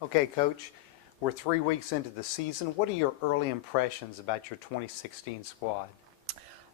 Okay, Coach, we're 3 weeks into the season. What are your early impressions about your 2016 squad?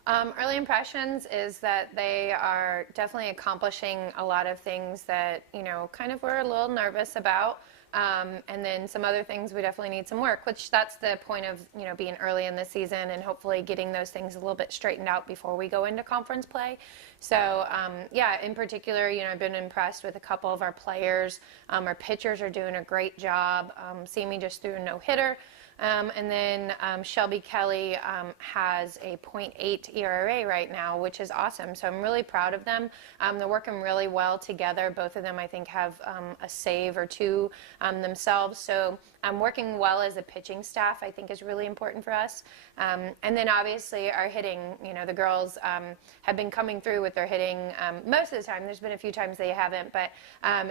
Early impressions is that they are definitely accomplishing a lot of things that, kind of we're a little nervous about. And then some other things we definitely need some work, which that's the point of, being early in the season and hopefully getting those things a little bit straightened out before we go into conference play. So, yeah, in particular, I've been impressed with a couple of our players. Our pitchers are doing a great job. Simi just threw a no-hitter. And then Shelby Kelly has a .8 ERA right now, which is awesome. So I'm really proud of them. They're working really well together. Both of them, I think, have a save or two themselves. So working well as a pitching staff, I think, is really important for us. And then obviously our hitting, the girls have been coming through with their hitting most of the time. There's been a few times they haven't, but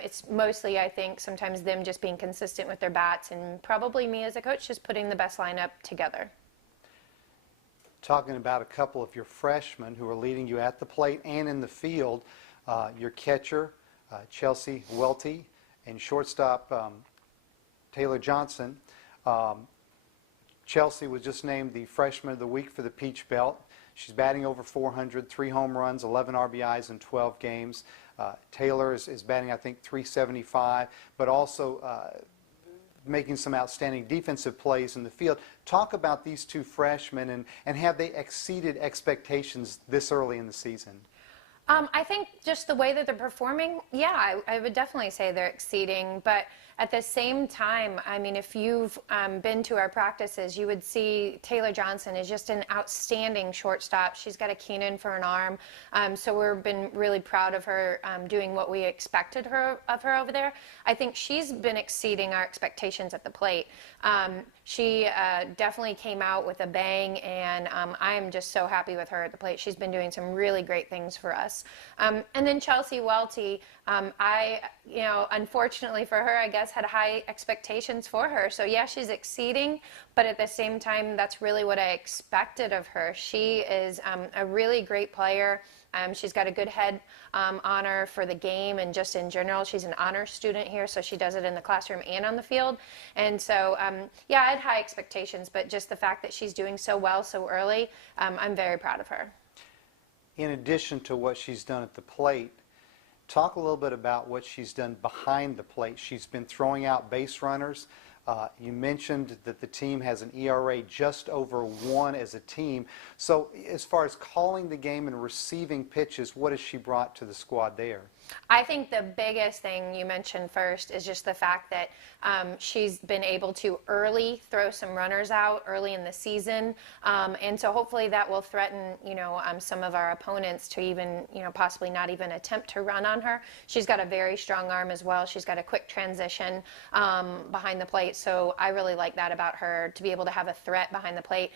it's mostly, I think, sometimes them just being consistent with their bats and probably me as a coach just putting the best lineup together. Talking about a couple of your freshmen who are leading you at the plate and in the field, your catcher, Chelsea Welty, and shortstop, Taylor Johnson. Chelsea was just named the Freshman of the Week for the Peach Belt. She's batting over 400, 3 home runs, 11 RBIs in 12 games. Taylor is batting, I think, 375, but also making some outstanding defensive plays in the field. Talk about these two freshmen and have they exceeded expectations this early in the season? I think just the way that they're performing, yeah, I would definitely say they're exceeding. But at the same time, I mean, if you've been to our practices, you would see Taylor Johnson is just an outstanding shortstop. She's got a cannon for an arm. So we've been really proud of her doing what we expected of her over there. I think she's been exceeding our expectations at the plate. She definitely came out with a bang, and I am just so happy with her at the plate. She's been doing some really great things for us. And then Chelsea Welty, unfortunately for her, I guess, had high expectations for her. So, yeah, she's exceeding, but at the same time, that's really what I expected of her. She is a really great player. She's got a good head on her for the game and just in general. She's an honor student here, so she does it in the classroom and on the field. And so, yeah, I had high expectations, but just the fact that she's doing so well so early, I'm very proud of her. In addition to what she's done at the plate, talk a little bit about what she's done behind the plate. She's been throwing out base runners. You mentioned that the team has an ERA just over 1 as a team. So as far as calling the game and receiving pitches, what has she brought to the squad there? I think the biggest thing you mentioned first is just the fact that she's been able to early throw some runners out early in the season, and so hopefully that will threaten, some of our opponents to even, possibly not even attempt to run on her. She's got a very strong arm as well. She's got a quick transition behind the plate, so I really like that about her. To be able to have a threat behind the plate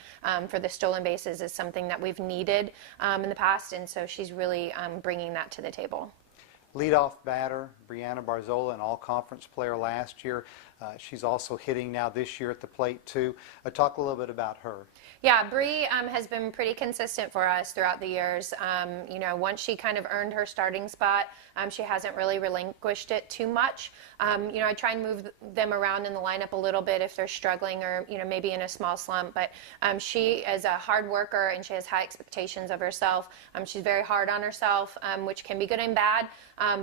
for the stolen bases is something that we've needed in the past, and so she's really bringing that to the table. Leadoff batter, Brianna Barzola, an all-conference player last year. She's also hitting now this year at the plate, too. Talk a little bit about her. Yeah, Bree has been pretty consistent for us throughout the years. Once she kind of earned her starting spot, she hasn't really relinquished it too much. I try and move them around in the lineup a little bit if they're struggling or, maybe in a small slump. But she is a hard worker and she has high expectations of herself. She's very hard on herself, which can be good and bad.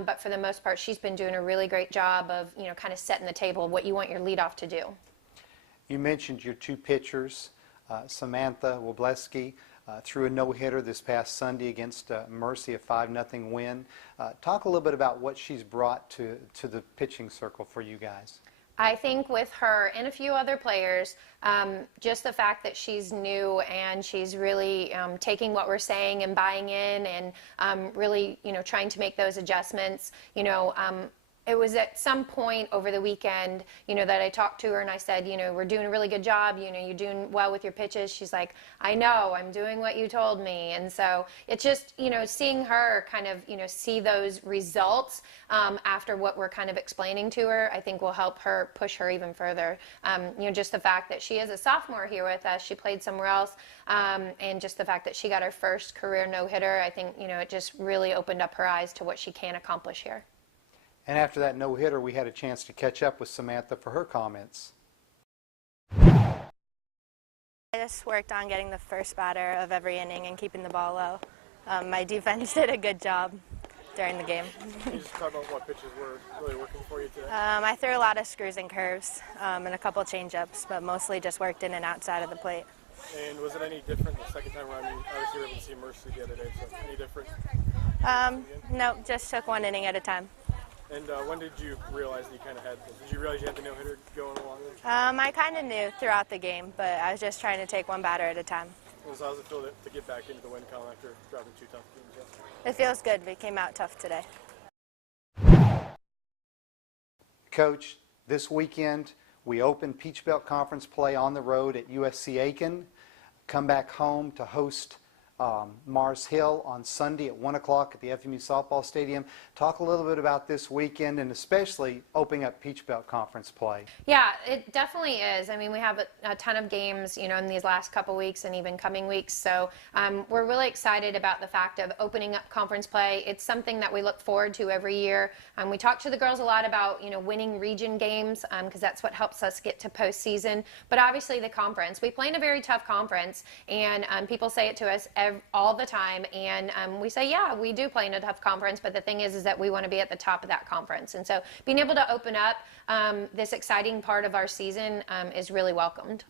But for the most part, she's been doing a really great job of, kind of setting the table of what you want your leadoff to do. You mentioned your two pitchers. Samantha Wroblewski threw a no-hitter this past Sunday against Mercy, a 5-0 win. Talk a little bit about what she's brought to the pitching circle for you guys. I think with her and a few other players, just the fact that she's new and she's really taking what we're saying and buying in and really, trying to make those adjustments, it was at some point over the weekend, that I talked to her and I said, we're doing a really good job. You're doing well with your pitches. She's like, I know, I'm doing what you told me. And so it's just, seeing her kind of, see those results after what we're kind of explaining to her, I think will help her push her even further. Just the fact that she is a sophomore here with us, she played somewhere else, and just the fact that she got her first career no-hitter, I think, it just really opened up her eyes to what she can accomplish here. And after that no-hitter, we had a chance to catch up with Samantha for her comments. I just worked on getting the first batter of every inning and keeping the ball low. My defense did a good job during the game. Can you just talk about what pitches were really working for you today? I threw a lot of screws and curves and a couple change-ups, but mostly just worked in and outside of the plate. And was it any different the second time around? I mean, obviously you were able to see Mercy the other day, so any different? No, just took one inning at a time. And when did you realize that you kind of had this? Did you realize you had the no-hitter going along there? I kind of knew throughout the game, but I was just trying to take one batter at a time. So how does it feel to get back into the win column after dropping 2 tough games yesterday? It feels good. We came out tough today. Coach, this weekend we open Peach Belt Conference play on the road at USC Aiken. Come back home to host Mars Hill on Sunday at 1 o'clock at the FMU softball stadium. Talk a little bit about this weekend and especially opening up Peach Belt Conference play. Yeah, it definitely is. I mean, we have a ton of games, you know, in these last couple weeks and even coming weeks. So we're really excited about the fact of opening up conference play. It's something that we look forward to every year. We talk to the girls a lot about, you know, winning region games because that's what helps us get to postseason. But obviously the conference, we play in a very tough conference, and people say it to us all the time, and we say, yeah, we do play in a tough conference, but the thing is that we want to be at the top of that conference. And so being able to open up this exciting part of our season is really welcomed.